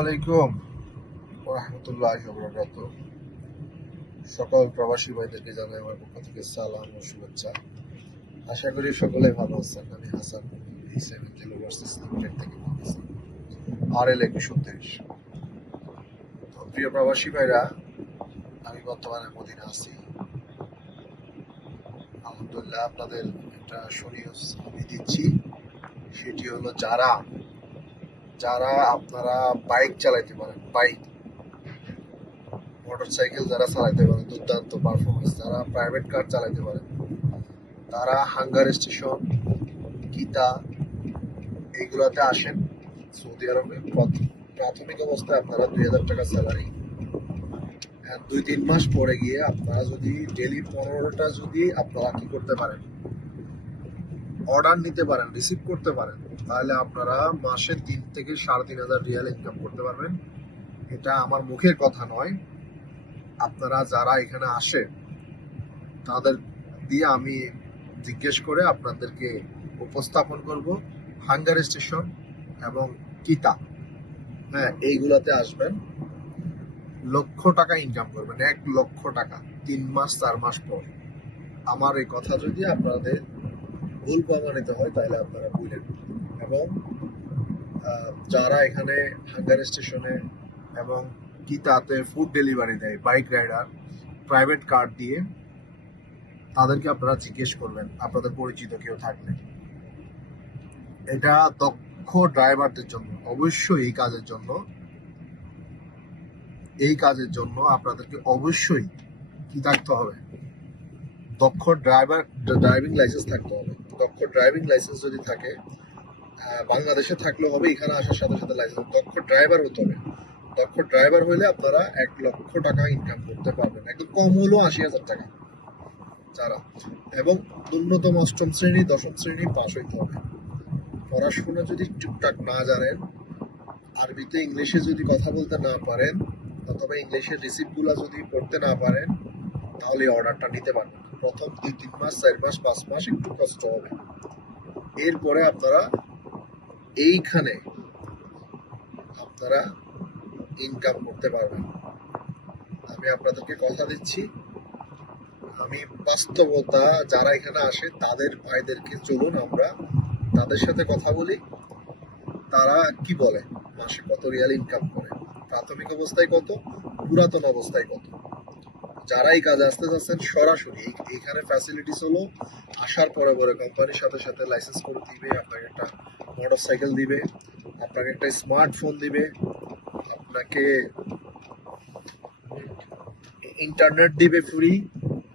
আলাইকুম রহমতুল্লাহ বরকাত সকল প্রবাসী ভাইদেরকে জানাই আমার পক্ষ থেকে সালাম ও শুভেচ্ছা। আশা করি সকলে ভালো আছেন। আমি হাসান সেভেন থেকে আর এল একশো উনত্রিশ তো প্রিয় প্রবাসী ভাইরা, আমি বর্তমানে মদিনা আছি। আলহামদুলিল্লাহ আপনাদের একটা শরীয় আমি দিচ্ছি। সেটি হলো যারা যারা আপনারা বাইক চালাইতে পারেন বাইক মোটরসাইকেল যারা চালাইতে পারেন, দুর্দান্ত পারফরমেন্স যারা প্রাইভেট কার চালাইতে পারেন, তারা হাঙ্গার স্টেশন গীতা, এইগুলাতে আসেন। সৌদি আরবে প্রাথমিক অবস্থায় আপনারা দুই হাজার টাকা স্যালারি দুই তিন মাস পরে গিয়ে আপনারা যদি ডেলি পনেরোটা যদি আপনারা কি করতে পারেন অর্ডার নিতে পারেন রিসিভ করতে পারেন, তাহলে আপনারা মাসে তিন থেকে সাড়ে তিন হাজার রিয়াল ইনকাম করতে পারবেন। এটা আমার মুখের কথা নয়। আপনারা যারা এখানে আসে, তাদের দিয়ে আমি জিজ্ঞেস করে আপনাদেরকে উপস্থাপন করব। হাঙ্গার স্টেশন এবং কিতা। হ্যাঁ এইগুলাতে আসবেন। লক্ষ টাকা ইনকাম করবেন, এক লক্ষ টাকা, তিন মাস, চার মাস পর। আমার এই কথা যদি আপনাদের ভুল প্রমাণিত হয়, তাহলে আপনারা বুঝলেন এবং যারা এখানে হাঙ্গার স্টেশনে এবং কিতাতে ফুড ডেলিভারি দেয় বাইক রাইডার প্রাইভেট কার দিয়ে, তাদেরকে আপনারা জিজ্ঞেস করবেন, আপনাদের পরিচিত কেউ থাকলে। এটা দক্ষ ড্রাইভারদের জন্য, অবশ্যই এই কাজের জন্য, এই কাজের জন্য আপনাদেরকে অবশ্যই কি থাকতে হবে? দক্ষ ড্রাইভার ড্রাইভিং লাইসেন্স থাকতে হবে। দক্ষ ড্রাইভিং লাইসেন্স যদি থাকে বাংলাদেশে থাকলেও হবে, এখানে আসার সাথে সাথে লাইসেন্স দক্ষ ড্রাইভার হতে হবে। দক্ষ ড্রাইভার হলে আপনারা এক লক্ষ টাকা ইনকাম করতে পারবেন। একদম কম হলেও আশি হাজার টাকা। যারা এবং ন্যূনতম অষ্টম শ্রেণি, দশম শ্রেণি পাশ হইতে হবে। পড়াশোনা যদি টুকটাক না জানেন, আরবিতে ইংলিশে যদি কথা বলতে না পারেন, অথবা ইংলিশের রিসিপ্টগুলো যদি পড়তে না পারেন, তাহলে অর্ডারটা নিতে পারবেন। প্রথম দুই, তিন মাস, চার মাস, পাঁচ মাস একটু কষ্ট হবে। এরপরে আপনারা এইখানে আপনারা ইনকাম করতে পারবেন। আমি আপনাদেরকে কথা দিচ্ছি। আমি বাস্তবতা, যারা এখানে আসে, তাদের ভাইদেরকে চলুন আমরা তাদের সাথে কথা বলি। তারা কি বলে? মাসে কত রিয়াল ইনকাম করে? প্রাথমিক অবস্থায় কত? পুরাতন অবস্থায় কত? যারা এই কাজে আসতে যাচ্ছেন, সরাসরি এই- এইখানে ফ্যাসিলিটিস হলো, আসার পরে পরে কোম্পানির সাথে সাথে লাইসেন্স করে দিবে, আপনাকে একটা মোটর সাইকেল দিবে, আপনাকে একটা স্মার্টফোন দিবে, আপনাকে ইন্টারনেট দিবে ফ্রি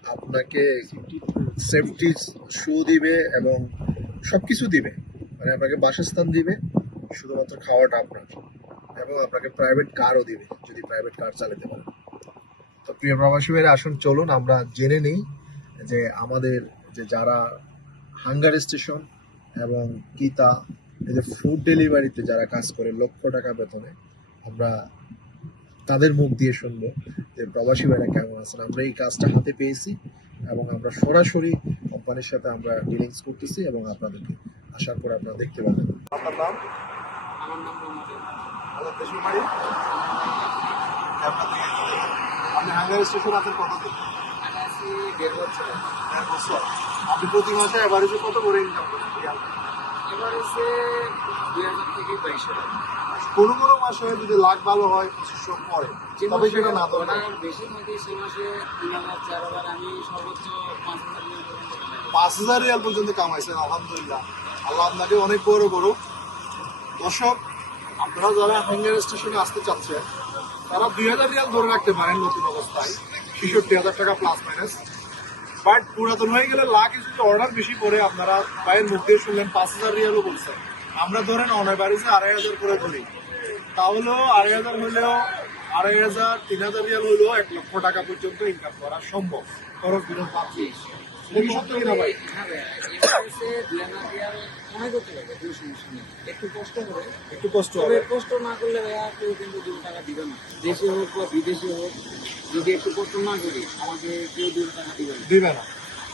আপনাকে সেফটি শু দিবে এবং সবকিছু দিবে। মানে আপনাকে বাসস্থান দিবে, শুধুমাত্র খাওয়াটা আপনার, এবং আপনাকে প্রাইভেট কারও দিবে, যদি প্রাইভেট কার চালাতে পারেন। তো প্রিয় প্রবাসী ভাইরা আসুন চলুন আমরা জেনে নিই যে আমাদের যে যারা হাঙ্গার স্টেশন এবং কিতা এই যে ফুড ডেলিভারিতে যারা কাজ করে লক্ষ টাকা বেতনে আমরা তাদের মুখ দিয়ে শুনব যে প্রবাসী ভাইরা কেমন আছেন। আমরা এই কাজটা হাতে পেয়েছি এবং আমরা সরাসরি কোম্পানির সাথে আমরা ডিলিংস করতেছি এবং আপনাদেরকে আসার পর আপনারা দেখতে পাবেন। আপনার নাম? আমার নাম দেশের বাড়ি। আপনি হাঙ্গার স্টেশন আছেন আমি বছর। আপনি প্রতি মাসে অ্যাভারেজে কত করে ইনকাম করেন? দুই হাজার থেকে বাইশ হাজার কোনো কোনো মাসে যদি লাখ ভালো হয় পঁচিশশো পরে তবে সেটা না অর্ডার বেশি থাকে সে মাসে তিন হাজার চার হাজার আমি সর্বোচ্চ পাঁচ হাজার পাঁচ হাজার রিয়াল পর্যন্ত কামাইছেন আলহামদুলিল্লাহ। আল্লাহ আপনাকে অনেক বড় বড় দর্শক আপনারা যারা হাঙ্গার স্টেশনে আসতে চাচ্ছেন তারা দুই হাজার রিয়াল ধরে রাখতে পারেন নতুন অবস্থায়। ছেষট্টি হাজার টাকা প্লাস মাইনাস বাট পুরাতন হয়ে গেলে লাখ যদি অর্ডার বেশি পড়ে আপনারা পায়ের মুখ দিয়ে শুনলেন, পাঁচ হাজার রিয়ালও বলছেন আমরা ধরেন অনার বাড়িতে আড়াই হাজার করে ধরি। তাহলেও আড়াই হাজার হলেও আড়াই হাজার, তিন হাজার রিয়াল হলেও এক লক্ষ টাকা পর্যন্ত ইনকাম করা সম্ভব। খরচ বিরোধ পাচ্ছি সত্য কিনা ভাই কষ্ট হবে কষ্ট না করলে কেউ কিন্তু টাকা দিবে না দেশে হোক বা হোক যদি একটু কষ্ট না করি আমাকে কেউ টাকা দিবে না।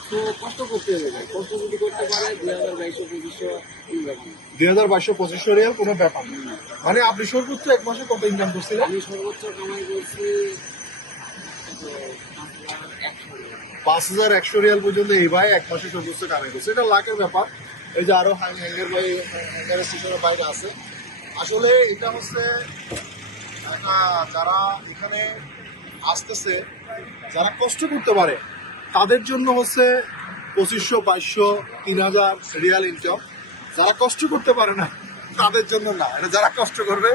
তো কষ্ট করতে যদি করতে পারে দুই হাজার বাইশশো পঁচিশশো পঁচিশশো রিয়াল কোনো ব্যাপার মানে আপনি সর্বোচ্চ এক মাসে কত ইনকাম করছিলেন? আমি সর্বোচ্চ কামাই করছি। পাঁচ হাজার একশো রিয়াল পর্যন্ত এই ভাই এক মাসে সর্বোচ্চ কামাই করছে। এটা লাখের ব্যাপার। এই যে আরও হ্যাঙ্গার ভাই হ্যাঙ্গার স্টেশনের বাইরে আছে। আসলে এটা হচ্ছে একটা যারা এখানে আসতেছে, যারা কষ্ট করতে পারে, তাদের জন্য হচ্ছে পঁচিশশো, বাইশশো, তিন হাজার রিয়াল ইনকাম যারা কষ্ট করতে পারে না, তাদের জন্য না। এটা যারা কষ্ট করবে,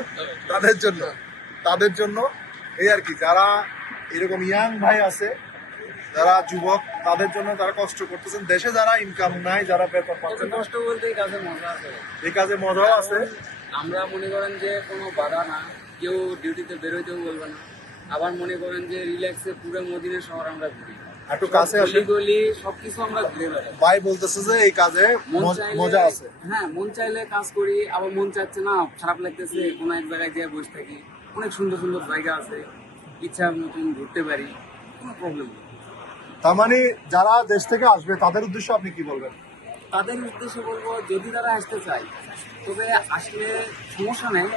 তাদের জন্য। তাদের জন্য এই আর কি, যারা এরকম ইয়াং ভাই আছে যারা যুবক তাদের জন্য তারা কষ্ট করতেছেন। দেশে যারা ইনকাম নাই যারা বেতন পাচ্ছেন কষ্ট বলতে এই কাজে মজা আছে। এই কাজে মজাও আছে। আমরা মনে করেন যে কোনো বাধা না কেউ ডিউটিতে বেরোইতেও বলবে না। আবার মনে করেন যে রিল্যাক্সে পুরো মদিনা শহর আমরা ঘুরি। একটু কাছে আসে গলি সবকিছু আমরা ঘুরে বেড়াই। ভাই বলতেছে যে এই কাজে মন মজ- আছে। হ্যাঁ মন চাইলে কাজ করি আবার মন চাচ্ছে না খারাপ লাগতেছে কোনো এক জায়গায় গিয়ে বসে থাকি। অনেক সুন্দর সুন্দর জায়গা আছে ইচ্ছার মতন ঘুরতে পারি কোনো প্রবলেম নেই। তার মানে যারা দেশ থেকে আসবে তাদের উদ্দেশ্যে আপনি কি বলবেন? তাদের উদ্দেশ্যে বলব যদি তারা আসতে চায় তবে আসলে সমস্যা নেই।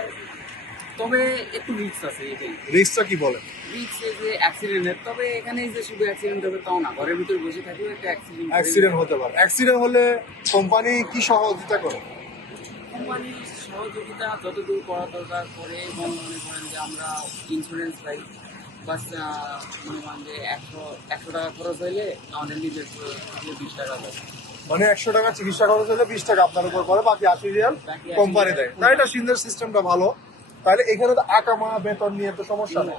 তবে একটু রিস্ক আছে এটাই রিস্কটা কি বলেন? রিস্ক যে অ্যাক্সিডেন্টের তবে এখানে যে শুধু অ্যাক্সিডেন্ট হবে তাও না ঘরের ভিতরে বসে থাকলেও একটা অ্যাক্সিডেন্ট অ্যাক্সিডেন্ট হতে পারে। অ্যাক্সিডেন্ট হলে কোম্পানি কি সহযোগিতা করে? কোম্পানির সহযোগিতা যতদূর করা দরকার করে এবং মনে করেন যে আমরা ইন্স্যুরেন্স পাই। বাস মনে করেন যে একশো একশো টাকা খরচ হইলে আমাদের নিজের বিশ টাকা দেয় মানে একশো টাকা চিকিৎসা খরচ হলে বিশ টাকা আপনার উপর পড়ে বাকি আশি রিয়াল কোম্পানি দেয়। তাই এটা সিন্দের সিস্টেমটা ভালো। তাহলে এখানে তো আকামা বেতন নিয়ে তো সমস্যা নেই।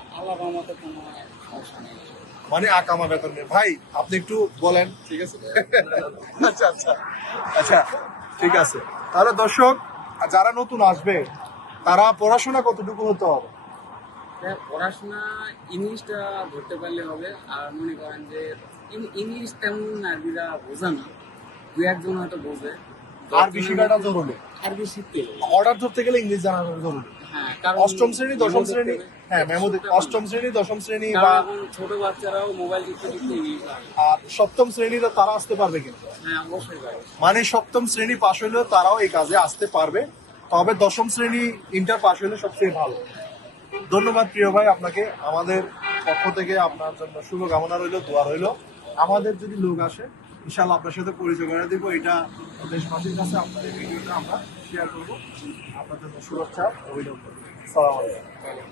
মানে আকামা বেতন নিয়ে। ভাই আপনি একটু বলেন ঠিক আছে? আচ্ছা আচ্ছা। আচ্ছা ঠিক আছে। তাহলে দর্শক যারা নতুন আসবে তারা পড়াশোনা কতটুকু হতে হবে? হ্যাঁ, পড়াশোনা ইংলিশটা ধরতে পারলে হবে। আর মনে করেন যে ইংলিশ তেমন আরবিরা বোঝে না। দু একজন হয়তো বোঝে। আরবি শেখাটা জরুরি। আরবি শিখতে অর্ডার ধরতে গেলে ইংলিশ জানা জরুরি। হ্যাঁ কারণ অষ্টম শ্রেণি দশম শ্রেণি হ্যাঁ। অষ্টম শ্রেণি দশম শ্রেণি বা ছোট বাচ্চারাও মোবাইল আর সপ্তম শ্রেণীতে তারা আসতে পারবে কিন্তু হ্যাঁ মানে সপ্তম শ্রেণি পাশ হলেও তারাও এই কাজে আসতে পারবে। তবে দশম শ্রেণি ইন্টার পাশ হলে সবচেয়ে ভালো। ধন্যবাদ প্রিয় ভাই, আপনাকে, আমাদের পক্ষ থেকে আপনার জন্য শুভকামনা রইল, দোয়া রইল। আমাদের যদি লোক আসে ইনশাল্লাহ আপনার সাথে পরিচয় করে দেবো। এটা দেশবাসীর কাছে আপনাদের ভিডিওটা আমরা শেয়ার করব। আপনার জন্য শুভেচ্ছা, অভিনন্দন। সালাম আলাইকুম।